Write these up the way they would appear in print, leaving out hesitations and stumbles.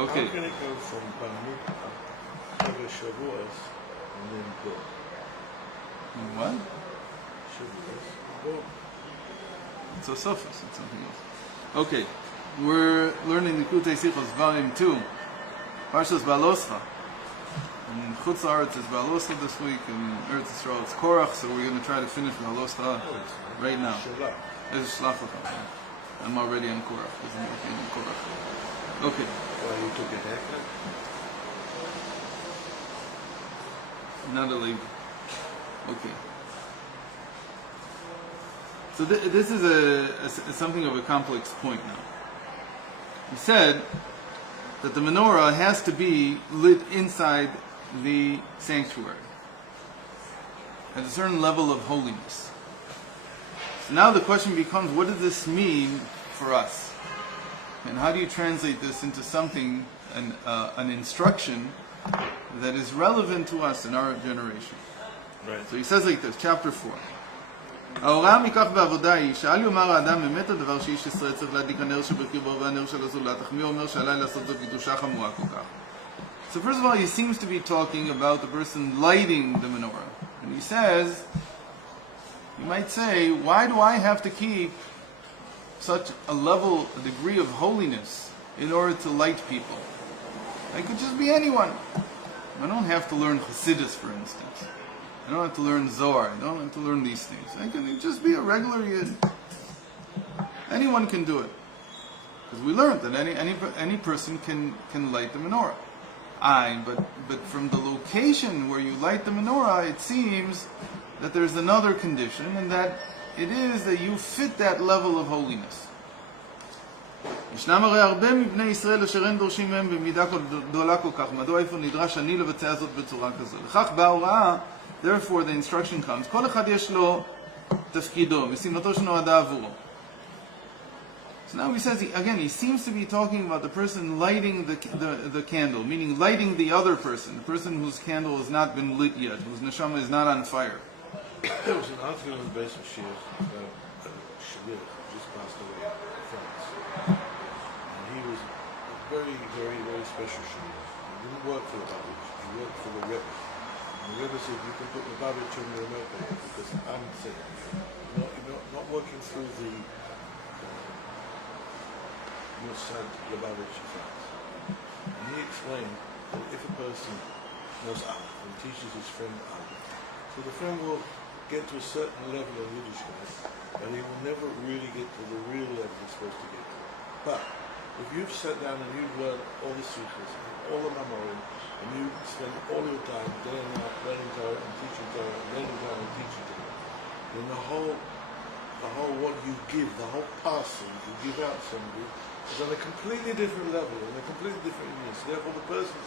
Okay. How can it go from Bamukha, Shavuos, and then go? What? Shavuos, go. It's a Sophos, it's something else. Okay. We're learning Likkutei Sichot, Volume 2. Parshas Beha'alotcha. And in Chutz La'aretz is Beha'alotcha this week, and in Eretz Yisrael it's Korach, so we're going to try to finish Beha'alotcha right now. It's Shlach Lecha. I'm already on Korach. I'm working on Korach. Okay. Well, you took a haircut? Not a label. Okay. So this is something of a complex point now. He said that the menorah has to be lit inside the sanctuary at a certain level of holiness. So now the question becomes, what does this mean for us? And how do you translate this into something, an instruction that is relevant to us in our generation? Right. So he says like this, chapter 4. ההוראה מכך בעבודה היא שאל יאמר האדם באמת הדבר שאיש ישראל צריך להדליק הנר שבקרבו והנר של הזולת, אך מי אומר שעליי לעשות זאת קדושה חמורה כל כך? So first of all, he seems to be talking about the person lighting the menorah. And he says, you might say, why do I have to keep such a degree of holiness in order to light people? I could just be anyone. I don't have to learn Chassidus, for instance. I don't have to learn Zohar. I don't have to learn these things. I can just be a regular Yid. Anyone can do it. Because we learned that any person can light the menorah. But from the location where you light the menorah, it seems that there's another condition, and that it is that you fit that level of holiness. ישנם הרי הרבה מבני ישראל אשר אין דורשים מהם במידה גדולה כל כך, מדוע איפה נדרש אני לבצע זאת בצורה כזו? לכך בהוראה, therefore the instruction comes, כל אחד יש לו תפקידו, משימתו שנועדה עבורו. So now he says, again, he seems to be talking about the person lighting the candle, meaning lighting the other person, the person whose candle has not been lit yet, whose neshama is not on fire. There was an article in the base of Shir about Shalir, just passed away in France. And he was a very, very, very special Shalir. He didn't work for the Babbage, he worked for the Rebbe. And the Rebbe said, you can put the Babbage on the remote because I'm sick. You're not working through the Mossad Lubavitch effect. And he explained that if a person knows Aleph and teaches his friend Aleph, so the friend will get to a certain level of Yiddishkeit, but he will never really get to the real level he's supposed to get to. But if you've sat down and you've learned all the Sichot, all the Mamorim, and you spend all your time day and night learning Torah and teaching Torah, and learning Torah and teaching Torah, then the whole what you give, the whole parcel you give out to somebody is on a completely different level, on a completely different unit. So therefore the person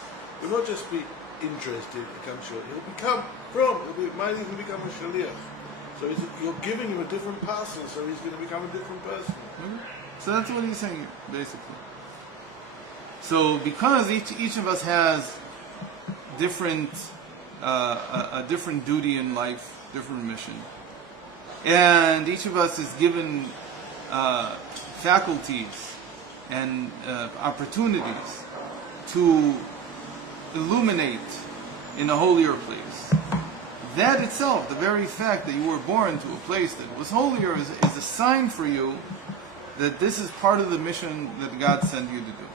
will not just be interested, become shaliach. Might even become a shaliach. So you're giving him a different parcel, so he's going to become a different person. Mm-hmm. So that's what he's saying, basically. So because each of us has different a different duty in life, different mission, and each of us is given faculties and opportunities to illuminate in a holier place. That itself, the very fact that you were born to a place that was holier, is a sign for you that this is part of the mission that God sent you to do.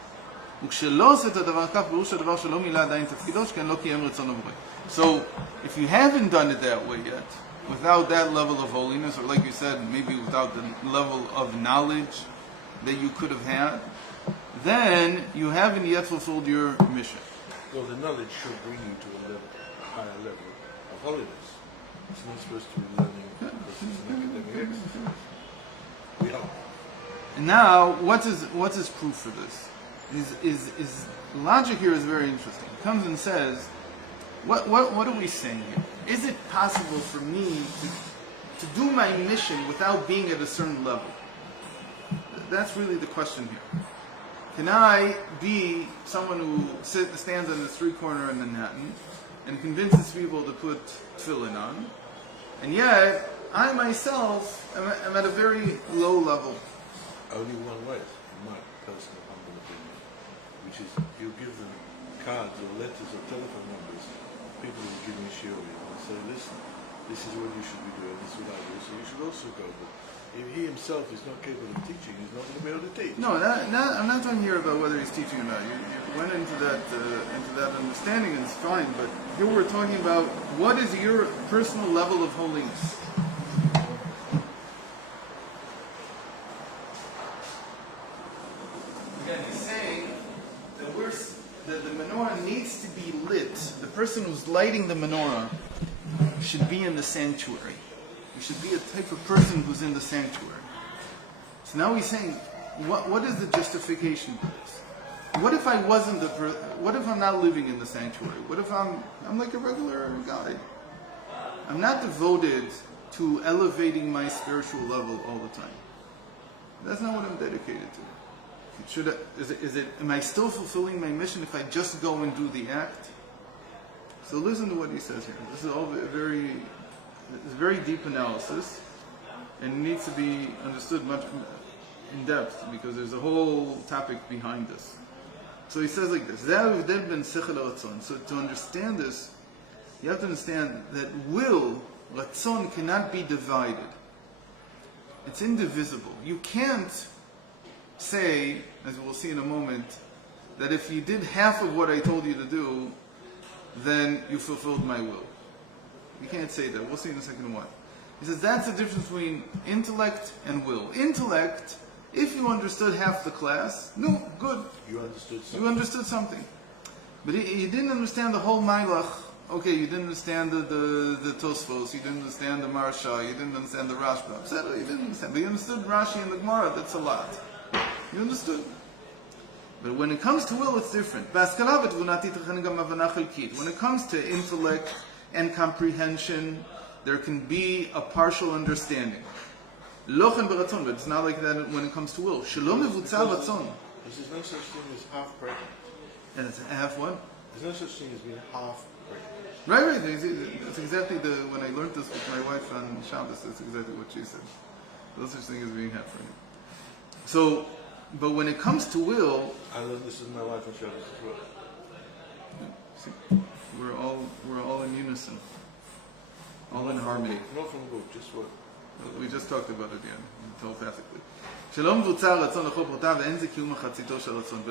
So, if you haven't done it that way yet, without that level of holiness, or like you said, maybe without the level of knowledge that you could have had, then you haven't yet fulfilled your mission. Well, the knowledge should bring you to a higher level of holiness. It's not supposed to be learning because it's an academic exercise. We hope. And now, what's his proof for this? His logic here is very interesting. He comes and says, what are we saying here? Is it possible for me to do my mission without being at a certain level? That's really the question here. Can I be someone who stands on the street corner in Manhattan and convinces people to put tefillin on, and yet I myself am at a very low level? Only one way, in my personal humble opinion. which is you give them cards or letters or telephone numbers, people who give me shiurim and say, listen, this is what you should be doing, this is what I do, so you should also go. But if he himself is not capable of teaching, he's not going to be able to teach. No, I'm not talking here about whether he's teaching or not. You went into that understanding, and it's fine. But here we're talking about what is your personal level of holiness. Again, he's saying that the menorah needs to be lit. The person who's lighting the menorah should be in the sanctuary. He should be a type of person who's in the sanctuary. So now he's saying, what is the justification for this? What if I wasn't what if I'm not living in the sanctuary? What if I'm like a regular guy? I'm not devoted to elevating my spiritual level all the time. That's not what I'm dedicated to. Am I still fulfilling my mission if I just go and do the act? So listen to what he says here. This is all very deep analysis, and it needs to be understood much in depth because there's a whole topic behind this. So he says like this: so to understand this, you have to understand that will, ratzon, cannot be divided. It's indivisible. You can't say, as we'll see in a moment, that if you did half of what I told you to do, then you fulfilled my will. You can't say that. We'll see in a second why. He says that's the difference between intellect and will. Intellect, if you understood half the class, no, good. You understood something. You understood something. But you didn't understand the whole Mailach. Okay, you didn't understand the Tosfos, you didn't understand the Marsha, you didn't understand the Rashba, etc. You didn't understand. But you understood Rashi and the Gemara, that's a lot. You understood. But when it comes to will, it's different. When it comes to intellect and comprehension, there can be a partial understanding. But it's not like that when it comes to will. Because there's no such thing as half pregnant. And it's half what? There's no such thing as being half pregnant. Right. That's exactly when I learned this with my wife on Shabbos, that's exactly what she said. No such thing as being half pregnant. So, but when it comes to will, I learned this with my wife on Shabbos as well. See, we're all in unison, all in harmony. Not from a book, just what? We just talked about it, telepathically. But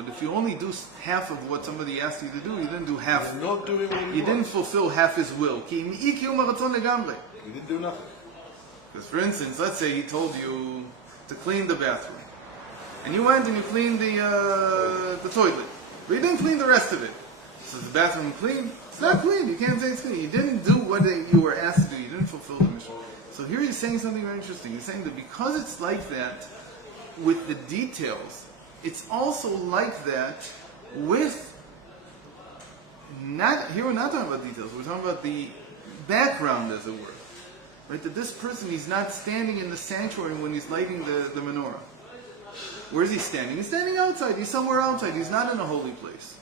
if you only do half of what somebody asked you to do, you didn't do half. You're not doing what you didn't fulfill half his will. You didn't do nothing. Because, for instance, let's say he told you to clean the bathroom, and you went and you cleaned the toilet, but you didn't clean the rest of it. So is the bathroom clean? It's not clean. You can't say it's clean. You didn't do what you were asked to do. You didn't fulfill the mission. So here he's saying something very interesting. He's saying that because it's like that with the details, it's also like that with here we're not talking about details. We're talking about the background, as it were. Right? That this person, he's not standing in the sanctuary when he's lighting the menorah. Where is he standing? He's standing outside. He's somewhere outside. He's not in a holy place.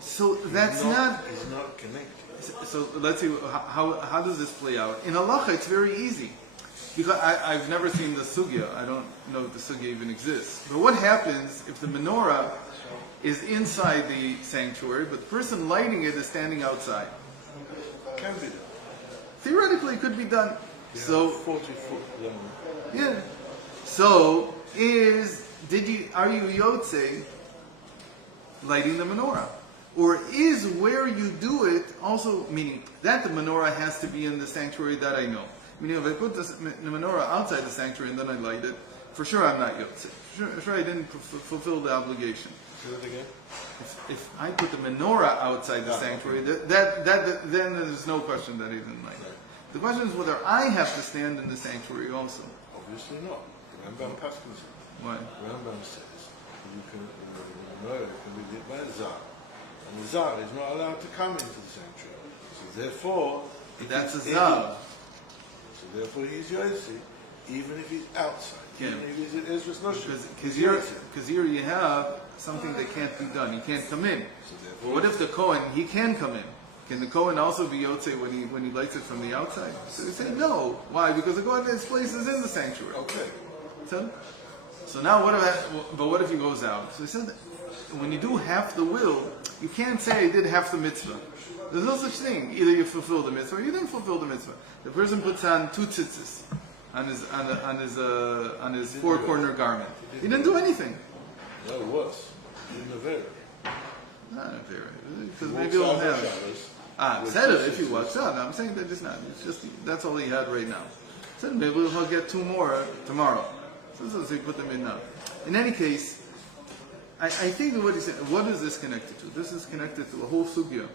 So that's He's not connected. So let's see, how does this play out? In halacha, it's very easy. Because I've never seen the sugya. I don't know if the sugya even exists. But what happens if the menorah is inside the sanctuary, but the person lighting it is standing outside? Can be done. Theoretically, it could be done. Yeah, So 40 foot long. yeah. So are you yotze lighting the menorah? Or is where you do it also, meaning that the menorah has to be in the sanctuary, that I know. Meaning if I put the menorah outside the sanctuary and then I light it, for sure I'm not yotze. For sure I didn't fulfill the obligation. Say that again? If I put the menorah outside the sanctuary, then there's no question that I didn't light it. The question is whether I have to stand in the sanctuary also. Obviously not. The Rambam Paskin says. Why? The Rambam says the menorah can be lit by a zar. And the zar is not allowed to come into the sanctuary. So therefore, That's a zav. So therefore he's Yossi, even if he's outside. Yeah. Even if he's at Ezra's Noshim. Because here you have something that can't be done. He can't come in. So therefore, What if the Kohen, he can come in? Can the Kohen also be Yotze when he lights it from the outside? So they say no. Why? Because the Kohen's place is in the sanctuary. okay. So So now what if he goes out? So he said, when you do half the will, you can't say I did half the mitzvah. There's no such thing. Either you fulfill the mitzvah or you didn't fulfill the mitzvah. The person puts on 2 tzitzis on his four-corner garment. He didn't do anything. No, it was. In the very. Not a very, because maybe he'll have it. Said it if he walks out. I'm saying that just not. It's just that's all he had right now. Said maybe he'll get 2 more tomorrow. So he put them in now. In any case, I think that what he said. What is this connected to? This is connected to a whole sugya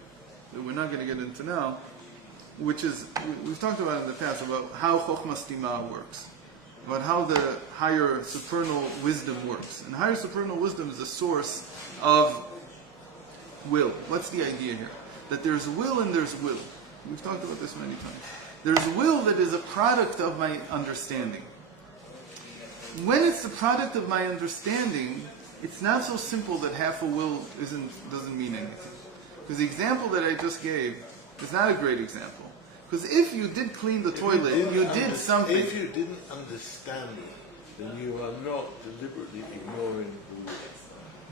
that we're not going to get into now, which is we've talked about in the past about how chokhmah stima works, about how the higher supernal wisdom works, and higher supernal wisdom is the source of will. What's the idea here? That there's will and there's will. We've talked about this many times. There's will that is a product of my understanding. When it's the product of my understanding, it's not so simple that half a will doesn't mean anything. Because the example that I just gave is not a great example. Because if you did clean the toilet, you did something. If you didn't understand it, then you are not deliberately ignoring the will.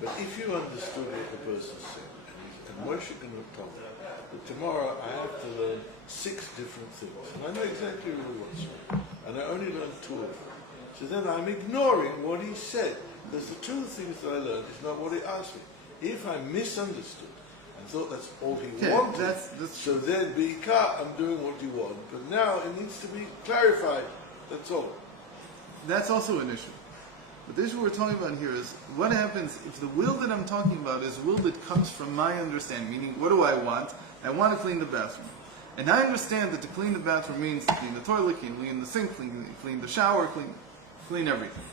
But if you understood what the person said, and Moshe can have told me that tomorrow I have to learn 6 different things, and I know exactly what he wants from me, and I only learned 2 of them. So then I'm ignoring what he said, because the 2 things that I learned is not what he asked me. If I misunderstood and thought that's all he wanted, that's so then I'm doing what you want, but now it needs to be clarified. That's all. That's also an issue. But the issue we're talking about here is what happens if the will that I'm talking about is will that comes from my understanding, meaning what do I want? I want to clean the bathroom. And I understand that to clean the bathroom means to clean the toilet, clean the sink, clean the shower, clean everything.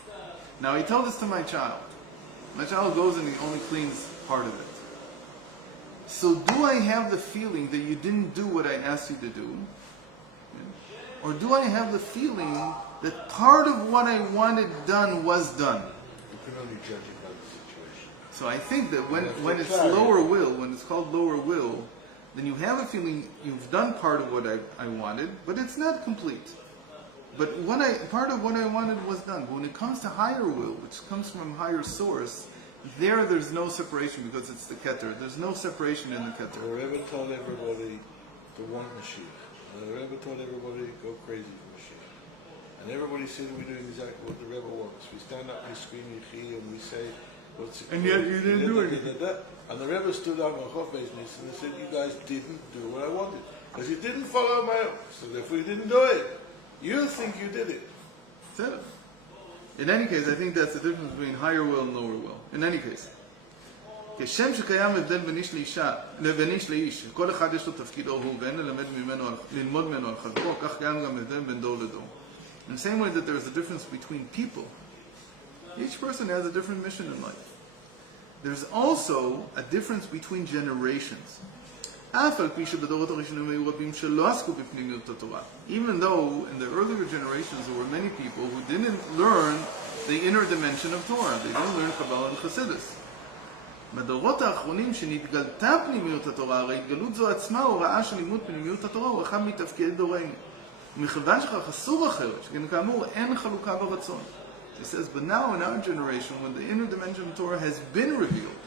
Now he told this to my child. My child goes and he only cleans part of it. So do I have the feeling that you didn't do what I asked you to do? Or do I have the feeling that part of what I wanted done was done? You can only judge it by the situation. So I think that when it's lower will, when it's called lower will, then you have a feeling you've done part of what I wanted, but it's not complete. But part of what I wanted was done. But when it comes to higher will, which comes from a higher source, there's no separation because it's the keter. There's no separation in the keter. The Rebbe told everybody to want Mashiach. And the Rebbe told everybody to go crazy for Mashiach. And everybody said we're doing exactly what the Rebbe wants. We stand up, we scream Yechi, and we say, what's it? And yet you didn't do anything. And the Rebbe stood up on Chof business and said, you guys didn't do what I wanted. Because you didn't follow my own. So therefore you didn't do it. You think you did it. That's it. In any case, I think that's the difference between higher will and lower will. In any case. כשם שקיים הבדל בין איש לאיש, כל אחד יש לו תפקידו הוא, ואין ללמוד ממנו על חלקו, כך קיים גם הבדל בין דור לדור. In the same way that there's a difference between people, each person has a different mission in life. There's also a difference between generations. אף על פי שבדורות הראשונים היו רבים שלא עסקו בפנימיות התורה. Even though in the earlier generations there were many people who didn't learn the inner dimension of Torah. They didn't learn Kabbalah and Chassidus. בדורות האחרונים שנתגלתה פנימיות התורה, הרי התגלות זו עצמה הוראה של לימוד פנימיות התורה הוא אחד מתפקידי דורנו. ומכיוון שכך אסור אחרת, שכן כאמור אין חלוקה ברצון. He says, but now in our generation, when the inner dimension of Torah has been revealed,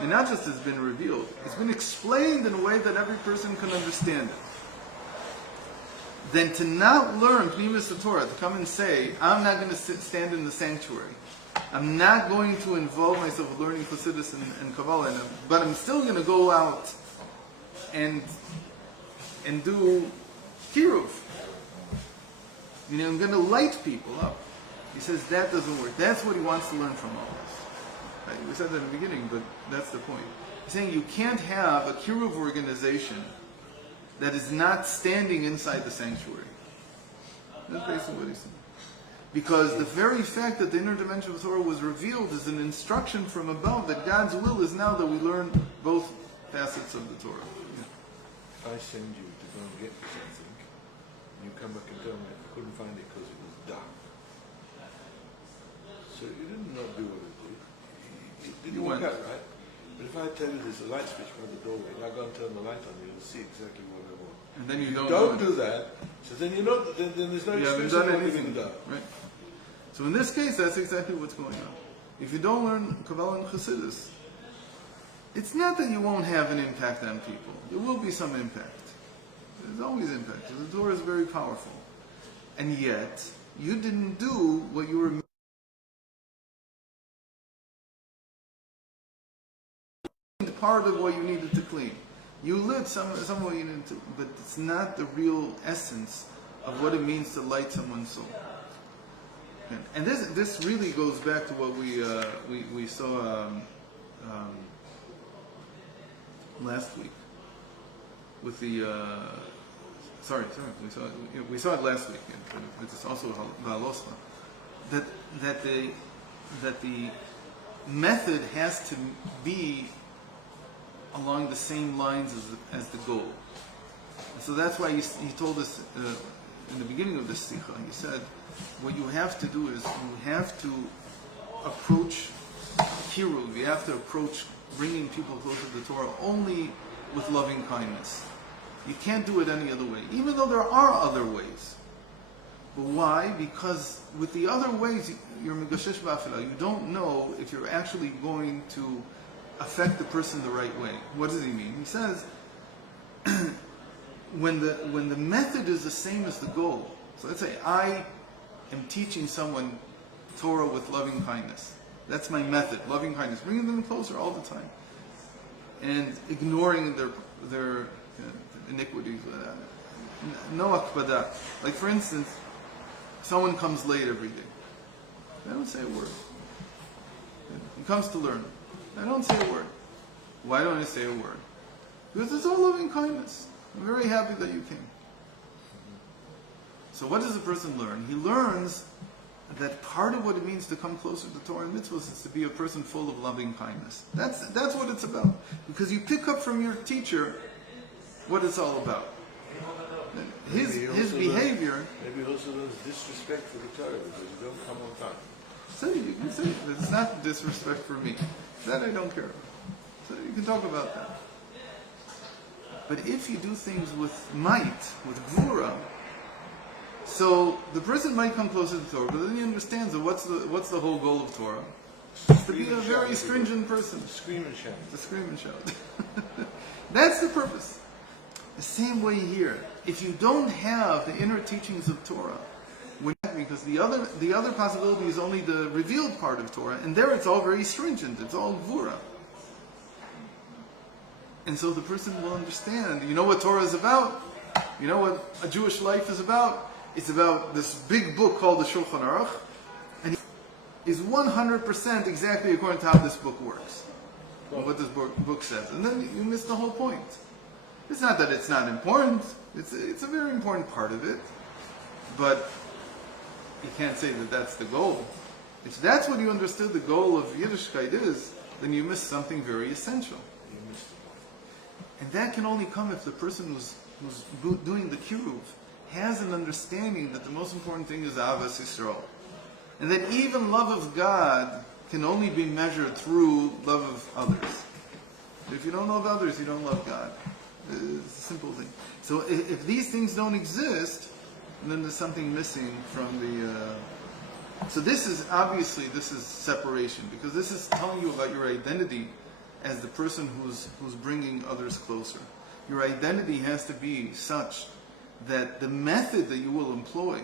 and not just has been revealed, it's been explained in a way that every person can understand it. Then to not learn Pnimis Torah, to come and say, I'm not going to stand in the sanctuary, I'm not going to involve myself with learning Chassidus and Kabbalah, but I'm still going to go out and do Kiruv. You know, I'm going to light people up. He says that doesn't work. That's what he wants to learn from all this. Right? We said that in the beginning, but that's the point. He's saying you can't have a Kiruv organization that is not standing inside the sanctuary. That's basically what he's saying. Because the very fact that the inner dimension of Torah was revealed is an instruction from above that God's will is now that we learn both facets of the Torah. Yeah. If I send you to go and get something, and you come back and tell me I couldn't find it because it was dark. So you did not do what it did. It didn't work out, right? But if I tell you there's a light switch by the doorway, and I go and turn the light on, you'll see exactly what I want. And then you don't do that, so then you're not. Then there's no you haven't expense done of anything. done. Right. So in this case, that's exactly what's going on. If you don't learn Kabbalah and Chassidus, it's not that you won't have an impact on people. There will be some impact. There's always impact. The Torah is very powerful. And yet, you didn't do what you were part of what you needed to clean. You lit some of what you needed to, but it's not the real essence of what it means to light someone's soul. And this really goes back to what we saw last week with the we saw it last week, but it's also Beha'alotcha, that the method has to be along the same lines as the goal. And so that's why he told us in the beginning of this Sichot, he said, what you have to do is you have to approach Kiruv, you have to approach bringing people closer to the Torah only with loving kindness. You can't do it any other way, even though there are other ways. But why? Because with the other ways, you're megashesh ba'afila. You don't know if you're actually going to affect the person the right way. What does he mean? He says, when the method is the same as the goal. So let's say I am teaching someone Torah with loving kindness. That's my method, loving kindness, bringing them closer all the time, and ignoring their iniquities. No akbada. Like for instance, someone comes late every day. I don't say a word. He comes to learn. I don't say a word. Why don't I say a word? Because it's all loving kindness. I'm very happy that you came. So what does a person learn? He learns that part of what it means to come closer to Torah and mitzvahs is to be a person full of loving kindness. That's what it's about. Because you pick up from your teacher what it's all about. His behavior. Maybe also there's disrespect for the Torah because you don't come on time. So you can say it's not disrespect for me. That I don't care about. So you can talk about that. But if you do things with might, with gvura, so the person might come closer to Torah, but then he understands that what's the whole goal of Torah? It's to be a very stringent person. Scream and shout. To scream and shout. That's the purpose. The same way here. If you don't have the inner teachings of Torah, because the other possibility is only the revealed part of Torah, and there it's all very stringent. It's all gvura. And so the person will understand. You know what Torah is about? You know what a Jewish life is about? It's about this big book called the Shulchan Aruch, and is 100% exactly according to how this book works, and what this book says. And then you miss the whole point. It's not that it's not important. It's a very important part of it, but you can't say that that's the goal. If that's what you understood the goal of Yiddishkeit is, then you missed something very essential. And that can only come if the person who's doing the kiruv has an understanding that the most important thing is Avas Yisrael. And that even love of God can only be measured through love of others. If you don't love others, you don't love God. It's a simple thing. So if these things don't exist, then there's something missing from the... So this is separation, because this is telling you about your identity as the person who's bringing others closer. Your identity has to be such that the method that you will employ,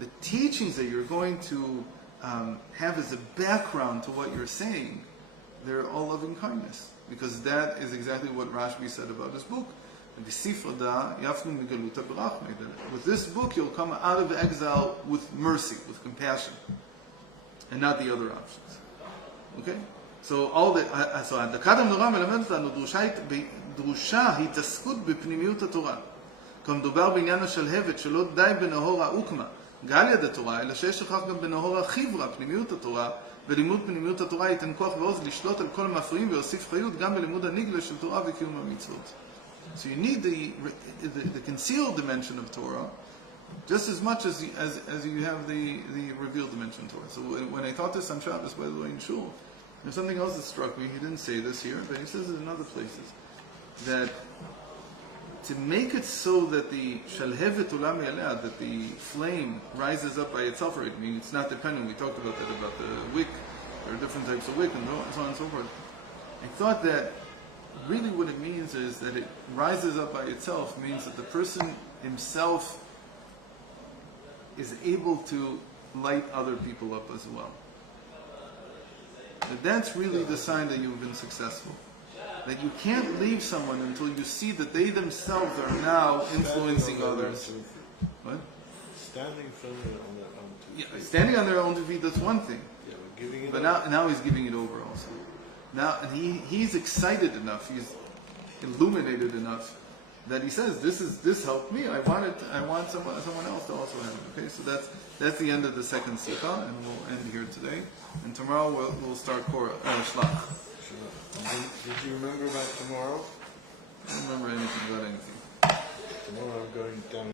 the teachings that you're going to have as a background to what you're saying, they're all loving kindness. Because that is exactly what Rashbi said about his book. With this book, you'll come out of exile with mercy, with compassion, and not the other options. Okay? So הדקת המנורה מלמדת אותנו דרושה התעסקות בפנימיות התורה. כמדובר בעניין השלהבת שלא די בנהור האוקמה, גל יד התורה, אלא שיש לכך גם בנהור החיברה, פנימיות התורה, ולימוד פנימיות התורה ייתן כוח ועוז לשלוט על כל המפריעים ויוסיף חיות גם בלימוד הנגלה של תורה וקיום המצוות. So you need the concealed dimension of Torah just as much as you have the revealed dimension of Torah. So when I taught this on Shabbos, by the way, in Shul, there's something else that struck me. He didn't say this here, but he says it in other places. That to make it so that the shalhevet ulam yaleh, that the flame rises up by itself already. I mean, it's not dependent. We talked about that, about the wick. There are different types of wick and so on and so forth. I thought that really what it means is that it rises up by itself means that the person himself is able to light other people up as well. That's really the sign that you've been successful. That you can't leave someone until you see that they themselves are now influencing others. What? Standing firmly on their own two feet. Standing on their own 2 feet, that's one thing. Yeah, but giving it But up. now he's giving it over also. Now and he's excited enough, he's illuminated enough that he says, this helped me. I want someone else to also have it. Okay, so that's the end of the second Sichot, and we'll end here today. And tomorrow we'll start Shlach. Did you remember about tomorrow? I don't remember anything about anything. Tomorrow I'm going down